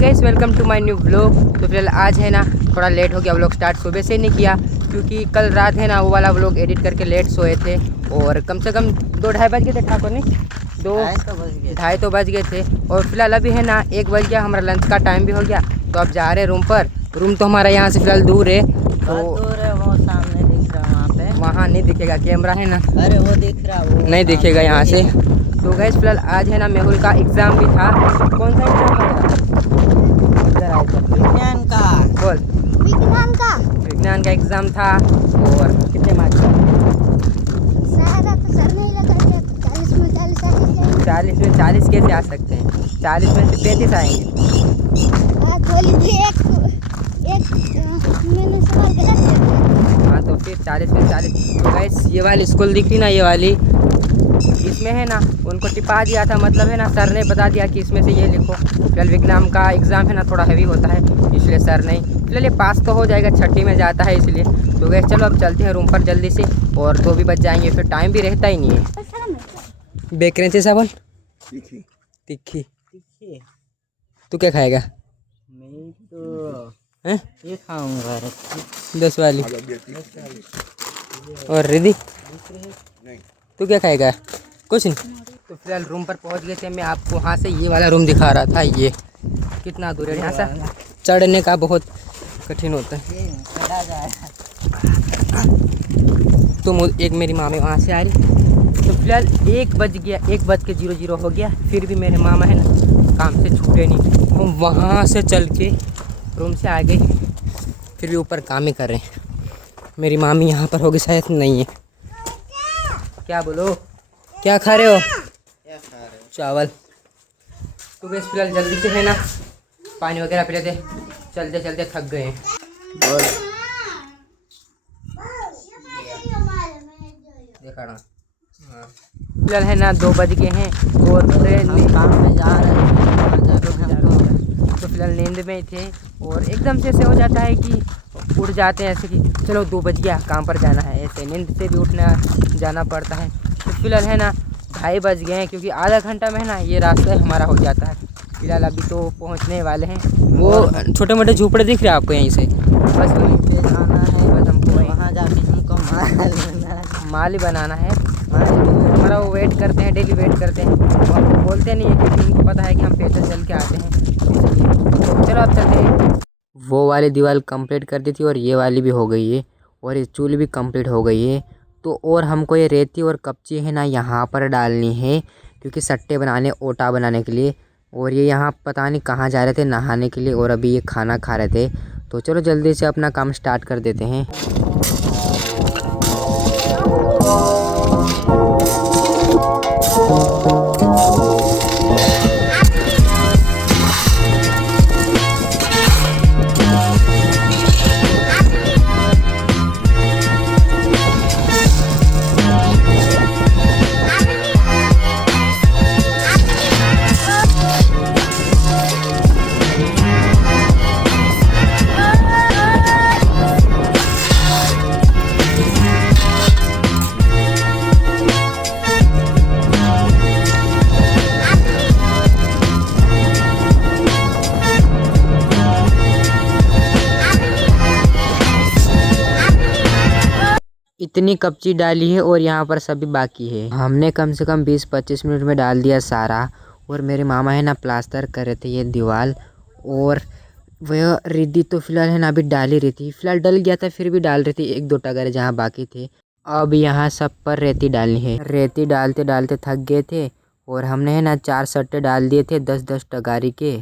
Guys, welcome to my new vlog. तो फिलहाल आज है ना थोड़ा लेट हो गया व्लॉग स्टार्ट। सुबह से नहीं किया क्योंकि कल रात है ना वो वाला व्लॉग एडिट करके लेट सोए थे और कम से कम 2-2:30 बज गए थे। ठाकुर ने 2-2:30 तो बज गए थे। और फिलहाल अभी है ना 1 बज गया, हमारा लंच का टाइम भी हो गया। तो अब जा रहे हैं रूम पर। रूम तो हमारा यहाँ से फिलहाल दूर है, तो दूर है, वो सामने दिख रहा है। वहाँ पे वहाँ नहीं दिखेगा, कैमरा है ना। अरे वो दिख रहा, वो नहीं दिखेगा यहाँ से। तो गाइस फिलहाल आज है ना मेहुल का एग्ज़ाम भी था। कौन सा एग्ज़ाम है? विज्ञान का। बोल। विज्ञान का एग्ज़ाम था। और कितने मार्क्स? 40 में 40 कैसे आ सकते हैं? 40 में से 35 आएंगे। हाँ तो फिर 40 में 40। तो गाइस ये वाली स्कूल दिख रही ना, ये वाली, इसमें है ना उनको टिपा दिया था। मतलब है ना सर ने बता दिया कि इसमें से ये लिखो। फिलहाल विज्ञान का एग्ज़ाम है ना थोड़ा हैवी होता है, इसलिए सर नहीं। फिलहाल ये पास तो हो जाएगा, छठी में जाता है इसलिए। तो गए चलो अब चलते हैं रूम पर जल्दी से, और 2 भी बज जाएंगे, फिर टाइम भी रहता ही नहीं है। बेकरेंचे साबन तीखी। तू क्या खाएगा? मैं तो ये खाऊंगा 10 वाली। और रिद्धि तू क्या खाएगा? कुछ नहीं। तो फिलहाल रूम पर पहुंच गए थे। मैं आपको वहाँ से ये वाला रूम दिखा रहा था। ये कितना दूर है यहाँ से, चढ़ने का बहुत कठिन होता है। तो एक मेरी मामी वहाँ से आ रही। तो फिलहाल 1 बज गया, 1:00 हो गया। फिर भी मेरे मामा है ना काम से छूटे नहीं। हम वहाँ से चल के रूम से आ गए, फिर भी ऊपर काम ही कर रहे हैं। मेरी मामी यहाँ पर होगी शायद, नहीं है। क्या बोलो, क्या खा रहे हो? चावल। तो बस फिलहाल जल्दी से है ना पानी वगैरह पी लेते, चलते चलते थक गए हैं। देखा ना। फिलहाल है ना 2 बज गए हैं और ट्रेन में काम में जा रहे हैं। तो फिलहाल नींद में ही थे और एकदम से ऐसे हो जाता है कि उठ जाते हैं ऐसे कि चलो 2 बज गया, काम पर जाना है। ऐसे नींद से भी उठना जाना पड़ता है। तो फिलहाल है ना 2:30 बज गए हैं, क्योंकि आधा घंटा में है ना ये रास्ता हमारा हो जाता है। फिलहाल अभी तो पहुंचने वाले हैं। वो छोटे मोटे झोपड़े दिख रहे हैं आपको यहीं से, बस वहीं पे जाना है। बस हमको वहाँ जाके हमको माल लेना है, माल ही बनाना है। हमारा वो वेट करते हैं, डेली वेट करते हैं। और वो बोलते नहीं है क्योंकि उनको पता है कि हम पैदल चल के आते हैं, इसलिए। तो चलो अब चलते हैं। वो वाली दीवार कंप्लीट कर दी थी और ये वाली भी हो गई है, और ये चूल्ही भी कंप्लीट हो गई है। तो और हमको ये रेती और कपची है ना यहाँ पर डालनी है, क्योंकि सट्टे बनाने, ओटा बनाने के लिए। और ये यहाँ पता नहीं कहाँ जा रहे थे नहाने के लिए, और अभी ये खाना खा रहे थे। तो चलो जल्दी से अपना काम स्टार्ट कर देते हैं। इतनी कपची डाली है और यहाँ पर सभी बाकी है। हमने कम से कम 20-25 मिनट में डाल दिया सारा। और मेरे मामा है ना प्लास्टर कर रहे थे ये दीवार। और वह रिद्धि तो फिलहाल है ना अभी डाल ही रही थी। फिलहाल डल गया था, फिर भी डाल रही थी 1-2 टगारे जहाँ बाकी थे। अब यहाँ सब पर रेती डालनी है। रेती डालते डालते थक गए थे, और हमने है ना 4 सट्टे डाल दिए थे 10-10 टगारी के।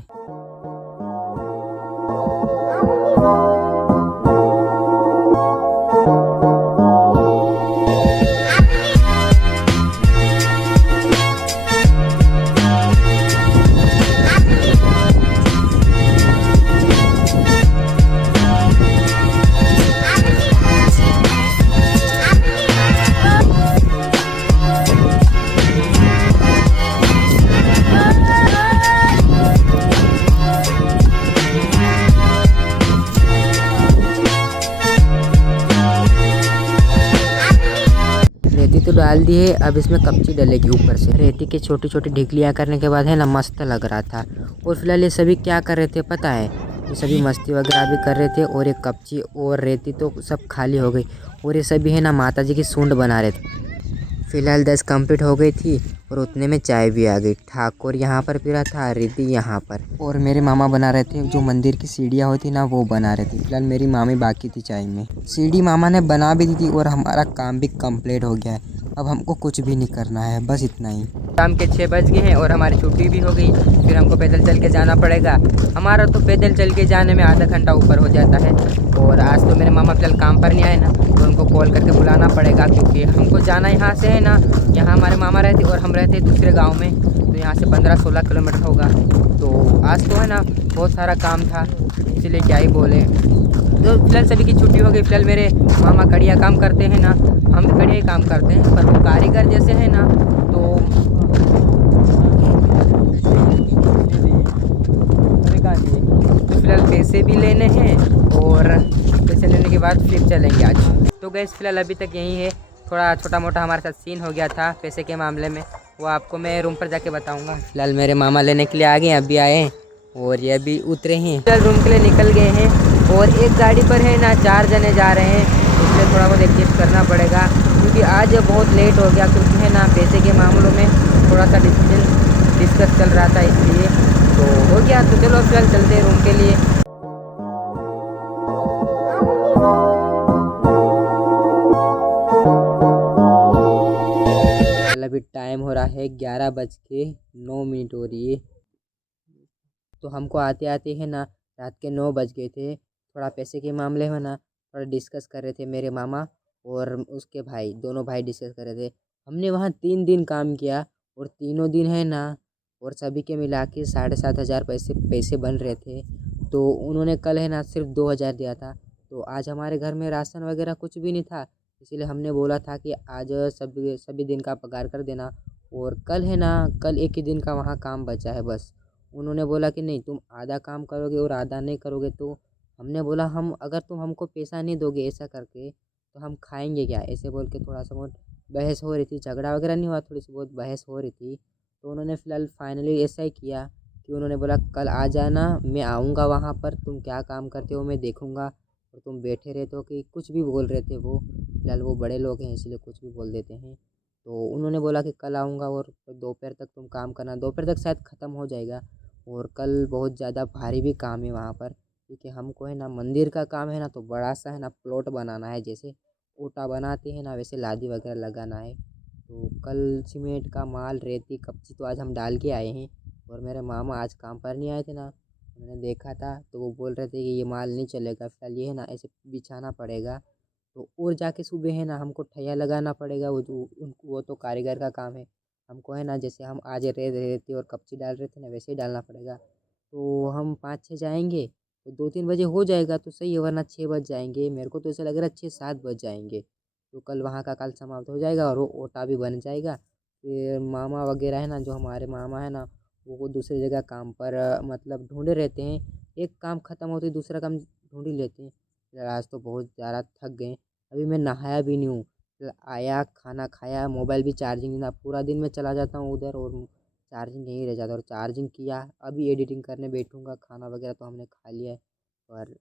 तो डाल दी है, अब इसमें कपची डलेगी ऊपर से। रेती की छोटी छोटी ढिकलियाँ करने के बाद है ना मस्त लग रहा था। और फिलहाल ये सभी क्या कर रहे थे पता है, ये सभी मस्ती वगैरह भी कर रहे थे। और ये कपची और रेती तो सब खाली हो गई। और ये सभी है ना माता जी की सूंड बना रहे थे। फिलहाल 10 कंप्लीट हो गई थी और उतने में चाय भी आ गई। ठाकुर यहाँ पर पी रहा था, रिद्धि यहाँ पर, और मेरे मामा बना रहे थे जो मंदिर की सीढ़ियाँ होती ना वो बना रहे थे। फिलहाल मेरी मामी बाकी थी चाय में। सीढ़ी मामा ने बना भी दी थी और हमारा काम भी कंप्लीट हो गया है। अब हमको कुछ भी नहीं करना है, बस इतना ही। शाम के 6 बज गए हैं और हमारी छुट्टी भी हो गई। फिर हमको पैदल चल के जाना पड़ेगा। हमारा तो पैदल चल के जाने में आधा घंटा ऊपर हो जाता है। और आज तो मेरे मामा फिलहाल काम पर नहीं आए ना, तो उनको कॉल करके बुलाना पड़ेगा, क्योंकि हमको जाना यहाँ से है ना, यहाँ हमारे मामा रहते और हम रहते दूसरे गांव में, तो यहाँ से 15-16 किलोमीटर होगा। तो आज तो है ना बहुत सारा काम था, इसलिए क्या ही बोले। तो फिलहाल सभी की छुट्टी हो गई। फिलहाल मेरे मामा कड़िया काम करते हैं ना, हम भी कड़िया काम करते हैं, पर वो कारीगर जैसे है ना, तो फिलहाल पैसे भी लेने हैं और पैसे लेने के बाद फिर चलेंगे आज। तो गैस फिलहाल अभी तक यही है। थोड़ा छोटा मोटा हमारे साथ सीन हो गया था पैसे के मामले में, वो आपको मैं रूम पर जाके बताऊंगा। फिलहाल मेरे मामा लेने के लिए आ गए, अभी आए हैं और ये अभी उतरे हैं। फिलहाल रूम के लिए निकल गए हैं और एक गाड़ी पर है ना 4 जने जा रहे हैं, इसलिए थोड़ा बहुत एडजस्ट करना पड़ेगा, क्योंकि आज बहुत लेट हो गया, क्योंकि है ना पैसे के मामलों में थोड़ा सा डिस्कस चल रहा था, इसलिए तो हो गया। तो चलो फिलहाल चलते हैं रूम के लिए। अभी टाइम हो रहा है 11:09 हो रही है। तो हमको आते आते है ना रात के 9 बज गए थे। थोड़ा पैसे के मामले में ना थोड़ा डिस्कस कर रहे थे मेरे मामा और उसके भाई, दोनों भाई डिस्कस कर रहे थे। हमने वहाँ 3 दिन काम किया और तीनों दिन है ना, और सभी के मिला के 7,500 पैसे बन रहे थे। तो उन्होंने कल है ना सिर्फ 2,000 दिया था। तो आज हमारे घर में राशन वगैरह कुछ भी नहीं था, इसलिए हमने बोला था कि आज सभी दिन का पगार कर देना, और कल है ना, कल एक ही दिन का वहाँ काम बचा है बस। उन्होंने बोला कि नहीं तुम आधा काम करोगे और आधा नहीं करोगे। तो हमने बोला हम अगर तुम हमको पैसा नहीं दोगे ऐसा करके तो हम खाएंगे क्या, ऐसे बोल के थोड़ा सा बहुत बहस हो रही थी। झगड़ा वगैरह नहीं हुआ, थोड़ी सी बहुत बहस हो रही थी। तो उन्होंने फ़िलहाल फाइनली ऐसा ही किया कि उन्होंने बोला कल आ जाना, मैं आऊँगा वहाँ पर, तुम क्या काम करते हो मैं देखूँगा। और तुम बैठे रहते हो कि कुछ भी बोल रहे थे वो, फिलहाल वो बड़े लोग हैं इसलिए कुछ भी बोल देते हैं। तो उन्होंने बोला कि कल आऊँगा और दोपहर तक तुम काम करना, दोपहर तक शायद ख़त्म हो जाएगा। और कल बहुत ज़्यादा भारी भी काम है वहाँ पर, क्योंकि हमको है ना मंदिर का काम है ना, तो बड़ा सा है ना प्लॉट बनाना है, जैसे ओटा बनाते हैं ना वैसे लादी वगैरह लगाना है। तो कल सीमेंट का माल, रेती, कपची तो आज हम डाल के आए हैं। और मेरे मामा आज काम पर नहीं आए थे ना, उन्होंने देखा था तो वो बोल रहे थे कि ये माल नहीं चलेगा, फिलहाल ये है ना ऐसे बिछाना पड़ेगा। तो और जाके सुबह है ना हमको ठैया लगाना पड़ेगा, वो तो कारीगर का काम है। हमको है ना जैसे हम आज रेती और कपची डाल रहे थे ना वैसे ही डालना पड़ेगा। तो हम 5-6 जाएंगे तो 2-3 बजे हो जाएगा तो सही है, वरना 6 बज जाएंगे। मेरे को तो ऐसा लग रहा है 6-7 बज जाएंगे। तो कल वहाँ का कल समाप्त हो जाएगा और वो ओटा भी बन जाएगा। फिर मामा वगैरह है ना, जो हमारे मामा है ना, वो दूसरी जगह काम पर मतलब ढूंढे रहते हैं। एक काम ख़त्म होते ही दूसरा काम ढूंढ ही लेते हैं। यार आज तो बहुत ज़्यादा थक गए। अभी मैं नहाया भी नहीं हूँ। फिर आया, खाना खाया, मोबाइल भी चार्जिंग नहीं था। पूरा दिन मैं चला जाता हूँ उधर और चार्जिंग यहीं रह जाता है। और चार्जिंग किया, अभी एडिटिंग करने बैठूँगा। खाना वगैरह तो हमने खा लिया है। और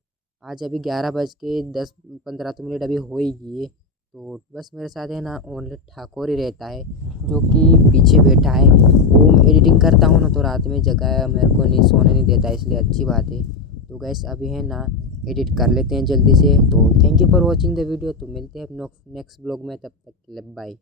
आज अभी 11:10-15 अभी हो ही गई है। तो बस मेरे साथ है ना ओनली ठाकुर ही रहता है, जो कि पीछे बैठा है। वो मैं एडिटिंग करता हूँ ना तो रात में जगह मेरे को नहीं सोने नहीं देता, इसलिए अच्छी बात है। तो गैस अभी है ना एडिट कर लेते हैं जल्दी से। तो thank you for watching the video. तो मिलते हैं नेक्स्ट ब्लॉग में, तब तक के लिए बाय।